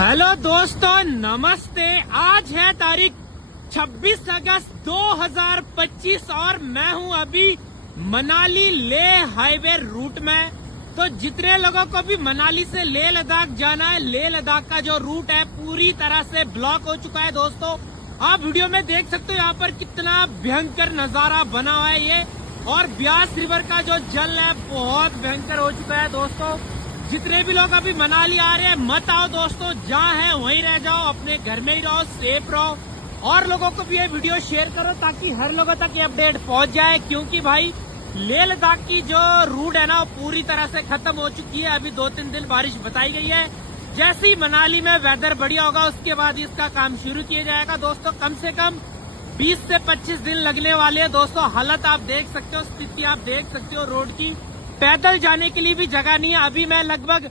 Hello दोस्तों, नमस्ते। आज है तारीख 26 अगस्त 2025 और मैं हूं अभी मनाली लेह हाईवे रूट में। तो जितने लोगों को भी मनाली से लेह लद्दाख जाना है, लेह लद्दाख का जो रूट है पूरी तरह से ब्लॉक हो चुका है। दोस्तों आप वीडियो में देख सकते हो यहाँ पर कितना भयंकर नजारा बना हुआ है ये, और ब्यास रिवर का जो जल है बहुत भयंकर हो चुका है। दोस्तों जितने भी लोग अभी मनाली आ रहे हैं मत आओ दोस्तों, जहाँ है वहीं रह जाओ, अपने घर में ही रहो, सेफ रहो, और लोगों को भी ये वीडियो शेयर करो ताकि हर लोगों तक ये अपडेट पहुंच जाए। क्योंकि भाई लेह लद्दाख की जो रूट है ना वो पूरी तरह से खत्म हो चुकी है। अभी 2-3 दिन बारिश बताई गई है। जैसे ही मनाली में वेदर बढ़िया होगा उसके बाद इसका काम शुरू किया जाएगा। दोस्तों कम से कम 20 से 25 दिन लगने वाले हैं। दोस्तों हालत आप देख सकते हो, स्थिति आप देख सकते हो रोड की, पैदल जाने के लिए भी जगह नहीं है। अभी मैं लगभग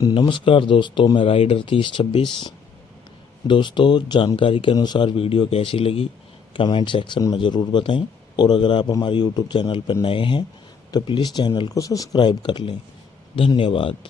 नमस्कार दोस्तों, मैं राइडर 3026। दोस्तों जानकारी के अनुसार वीडियो कैसी लगी कमेंट सेक्शन में ज़रूर बताएं, और अगर आप हमारे यूट्यूब चैनल पर नए हैं तो प्लीज़ चैनल को सब्सक्राइब कर लें। धन्यवाद।